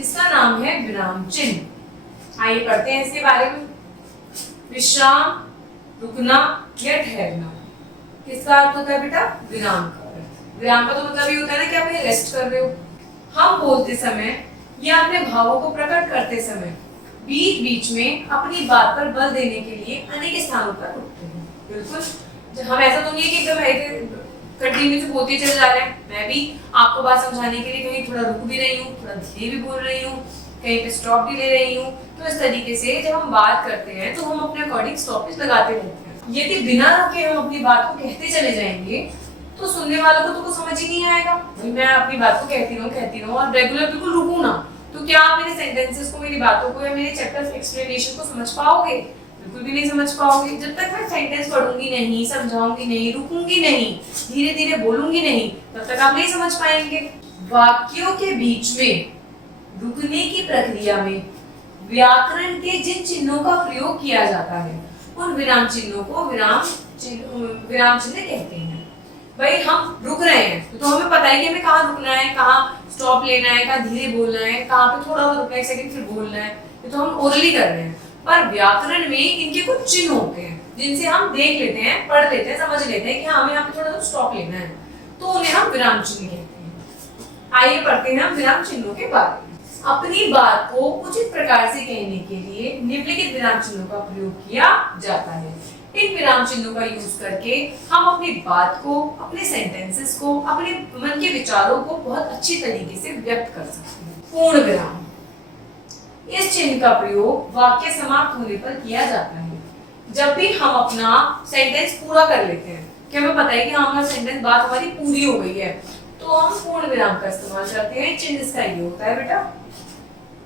जिसका नाम है विराम चिन्ह। आइए पढ़ते हैं इसके बारे में। विश्राम, रुकना या ठहरना, किसका अर्थ होता है बेटा? विराम का अर्थ। विराम का तो मतलब ये होता है ना कि आप रेस्ट कर रहे हो। हम बोलते समय या अपने भावों को प्रकट करते समय बीच बीच में अपनी बात पर बल देने के लिए अनेक स्थानों पर रुकते हैं। बिल्कुल, हम ऐसा तो नहीं है कि एकदम कंटिन्यू से बोलते चले जा रहे हैं। मैं भी आपको बात समझाने के लिए कहीं थोड़ा रुक भी रही हूँ, थोड़ा धीरे भी बोल रही हूँ, कहीं पे स्टॉप भी ले रही हूँ। तो इस तरीके से जब हम बात करते हैं तो हम अपने अकॉर्डिंग स्टॉपेज लगाते रहते हैं। यदि बिना रुके हम अपनी बात को कहते चले जाएंगे तो सुनने वालों को तो कुछ समझ ही नहीं आएगा। मैं अपनी बात को कहती रहूं और रेगुलर बिल्कुल रुकूं ना, तो क्या आप मेरे सेंटेंसेस को, मेरी बातों को या मेरे चैप्टर एक्सप्लेनेशन को समझ पाओगे? बिल्कुल भी नहीं समझ पाओगे। जब तक मैं सेंटेंस पढ़ूंगी नहीं, समझाऊंगी नहीं, रुकूंगी नहीं, धीरे धीरे बोलूंगी नहीं, तब तक आप नहीं समझ पाएंगे। वाक्यों के बीच में रुकने की प्रक्रिया में व्याकरण के जिन चिन्हों का प्रयोग किया जाता है उन विराम चिन्हों को विराम चिन्ह कहते हैं। भाई हम रुक रहे हैं तो हमें पता है कि हमें कहाँ रुकना है, कहाँ स्टॉप लेना है, कहाँ धीरे बोलना है, कहाँ पे थोड़ा सा रुकना है, एक सेकंड फिर बोलना है। ये तो हम ओरली कर रहे हैं, पर व्याकरण में इनके कुछ चिन्ह होते हैं जिनसे हम देख लेते हैं, पढ़ लेते हैं, समझ लेते हैं कि हाँ हमें यहाँ पे थोड़ा सा स्टॉप लेना है, तो उन्हें हम विराम चिन्ह कहते हैं। आइए पढ़ते हैं हम विराम चिन्हों के बारे में। अपनी बात को उचित प्रकार से कहने के लिए निम्नलिखित विराम चिन्हों का प्रयोग किया जाता है। इन विराम चिन्हों का यूज करके हम अपनी बात को, अपने सेंटेंसेस को, अपने मन के विचारों को बहुत अच्छी तरीके से व्यक्त कर सकते हैं। पूर्ण विराम, इस चिन्ह का प्रयोग वाक्य समाप्त होने पर किया जाता है। जब भी हम अपना सेंटेंस पूरा कर लेते हैं कि हमें पता है कि हमारा सेंटेंस, बात हमारी पूरी हो गई है, तो हम पूर्ण विराम का इस्तेमाल करते हैं। चिन्ह इसका ये होता है बेटा,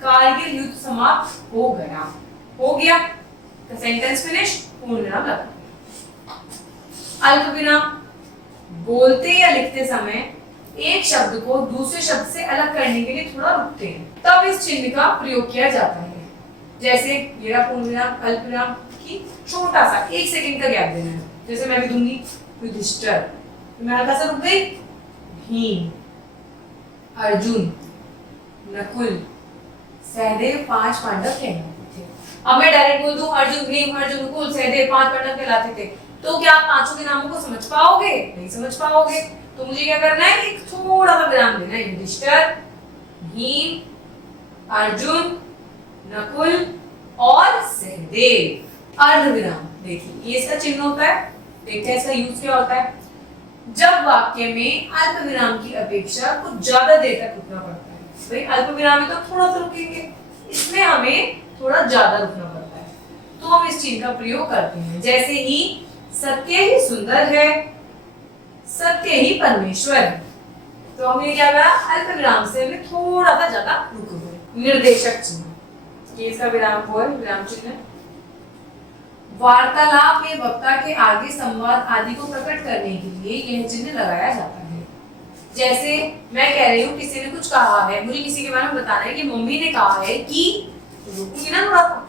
कारगिल युद्ध समाप्त हो गया, हो गया, तो सेंटेंस फिनिश, पूर्ण विराम लगा। अल्प विराम, बोलते या लिखते समय एक शब्द को दूसरे शब्द से अलग करने के लिए थोड़ा रुकते हैं, तब इस चिन्ह का प्रयोग किया जाता है। जैसे ये पूर्ण विराम, अल्प विराम की छोटा सा 1 सेकंड का गैप देना है। जैसे मैं भी दूंगी युधिष्ठिर, तो मैं हल्का सा रुक गई। भीम, अर्जुन, नकुल, सहदेव 5 पांडव कहलाते थे। अब मैं डायरेक्ट बोल दूं अर्जुन, भीम, अर्जुन, नकुल, सहदेव 5 पांडव कहलाते थे, तो क्या आप पांचों के नामों को समझ पाओगे? नहीं समझ पाओगे। तो मुझे क्या करना है, एक थोड़ा सा विराम देना है। युधिष्ठिर, भीम, अर्जुन, नकुल और सहदेव। अर्ध विराम, देखिए ये इसका चिन्ह होता है। देखते हैं इसका यूज क्या होता है। जब वाक्य में अल्प विराम की अपेक्षा कुछ ज्यादा देर तक रुकना पड़ता है। भाई अल्प विराम में तो थोड़ा सा रुकेंगे, इसमें हमें थोड़ा ज्यादा रुकना पड़ता है, तो हम इस चिन्ह का प्रयोग करते हैं। जैसे ही सत्य ही सुंदर है, सत्य ही परमेश्वर है, तो हमने क्या करा, अल्प विराम से हमें थोड़ा सा ज्यादा रुक गए। निर्देशक चिन्ह, ये इसका विराम वो है, विराम चिन्ह। वार्तालाप में वक्ता के आगे संवाद आदि को प्रकट करने के लिए यह चिन्ह लगाया जाता है। जैसे मैं कह रही हूँ, किसी ने कुछ कहा है, मुझे किसी के बारे में बताना है कि मम्मी ने कहा है कि, रुकूंगी ना थोड़ा सा,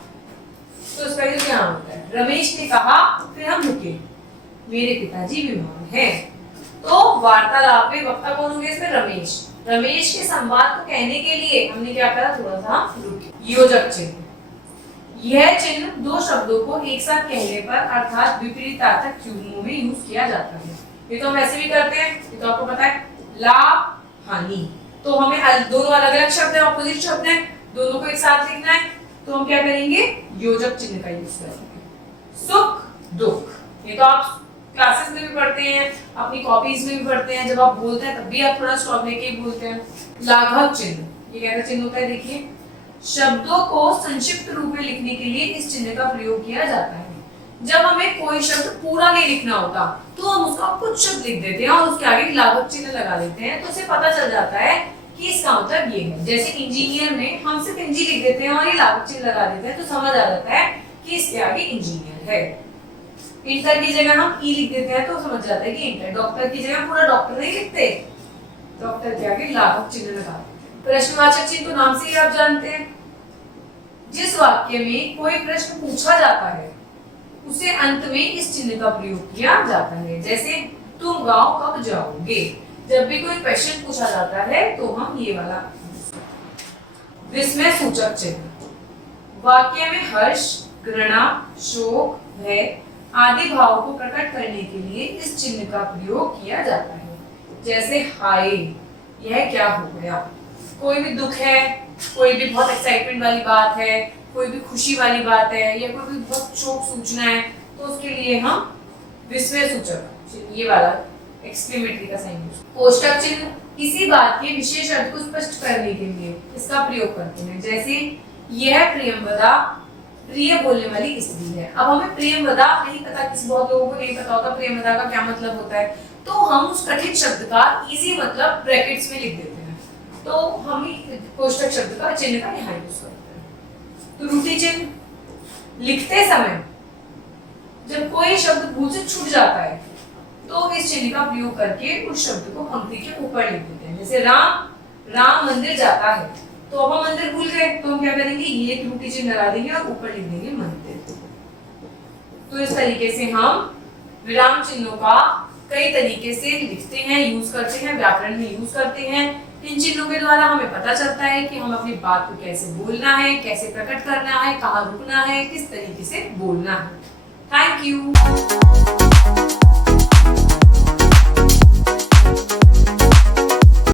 तो इसका ये क्या होता है, रमेश ने कहा, फिर हम रुके, मेरे पिताजी बीमार हैं। तो वार्तालाप में वक्ता कौन होंगे इसमें? रमेश। रमेश के संवाद को कहने के लिए हमने क्या करा, थोड़ा सा रुके। योजक चिन्ह, यह चिन्ह दो शब्दों को एक साथ कहने पर अर्थात विपरीतार्थक युग्मों में यूज किया जाता है। ये तो हम ऐसे भी करते हैं, ये तो आपको पता है, लाभ, हानि, तो हमें दोनों अलग अलग शब्द हैं, ऑपोजिट शब्द हैं, दोनों को एक साथ लिखना है, तो हम क्या करेंगे, योजक चिन्ह का यूज करेंगे। सुख, दुख, ये तो आप क्लासेस में भी पढ़ते हैं, अपनी कॉपीज में भी पढ़ते हैं, जब आप बोलते हैं तब भी आप थोड़ा स्टॉप लेके ही बोलते हैं। लाघव चिन्ह, ये कैसा चिन्ह होता है, देखिए, शब्दों को संक्षिप्त रूप में लिखने के लिए इस चिन्ह का प्रयोग किया जाता है। जब हमें कोई शब्द पूरा नहीं लिखना होता तो हम उसका कुछ शब्द लिख देते हैं और उसके आगे लाघव चिन्ह लगा देते हैं, तो उसे पता चल जाता है कि इसका मतलब ये है। जैसे इंजीनियर में हम सिर्फ इंजी लिख देते हैं और ये लाघव चिन्ह लगा देते हैं, तो समझ आ जाता है कि इसके आगे इंजीनियर है। इंटर की जगह हम ई लिख देते हैं तो समझ जाता है कि इंटर। डॉक्टर की जगह पूरा डॉक्टर नहीं लिखते, डॉक्टर के आगे लाघव चिन्ह लगा देते हैं। प्रश्नवाचक चिन्ह तो नाम से ही आप जानते हैं। जिस वाक्य में कोई प्रश्न पूछा जाता है उसे अंत में इस चिन्ह का प्रयोग किया जाता है। जैसे तुम गांव कब जाओगे, जब भी कोई क्वेश्चन पूछा जाता है तो हम ये वाला। विस्मय सूचक चिन्ह, वाक्य में हर्ष, घृणा, शोक, भय आदि भाव को प्रकट करने के लिए इस चिन्ह का प्रयोग किया जाता है। जैसे हाय, यह क्या हो गया। कोई भी दुख है, कोई भी बहुत एक्साइटमेंट वाली बात है, कोई भी खुशी वाली बात है, या कोई भी बहुत शोक सूचना है, तो उसके लिए हम विस्मय सूचक ये वाला एक्सक्लेमेटरी का साइन यूज। कोष्टक चिन्ह किसी बात के विशेष अर्थ को स्पष्ट करने के लिए इसका प्रयोग करते हैं। जैसे यह प्रियंवदा प्रिय बोलने वाली स्त्री है। अब हमें प्रियंवदा नहीं पता, किसी बहुत लोगों को नहीं पता होता प्रियंवदा का क्या मतलब होता है, तो हम उस कठिन शब्द का इजी मतलब ब्रैकेट्स में लिख देते हैं, तो हम कोष्टक शब्द का चिन्ह का यहाँ यूज करते हैं। तो त्रुटि चिन्ह लिखते समय जब कोई शब्द भूल से छूट जाता है तो इस चिन्ह का प्रयोग करके उस शब्द को पंक्ति के ऊपर लिख देते हैं। जैसे राम मंदिर जाता है, तो अब हम मंदिर भूल गए तो हम क्या करेंगे, ये त्रुटि चिन्ह लगा देंगे और ऊपर लिख देंगे मंदिर। तो इस तरीके से हम विराम चिन्हों का कई तरीके से लिखते हैं, यूज करते हैं, व्याकरण में यूज करते हैं। इन चिन्हों के द्वारा हमें पता चलता है कि हम अपनी बात को कैसे बोलना है, कैसे प्रकट करना है, कहाँ रुकना है, किस तरीके से बोलना है। Thank you.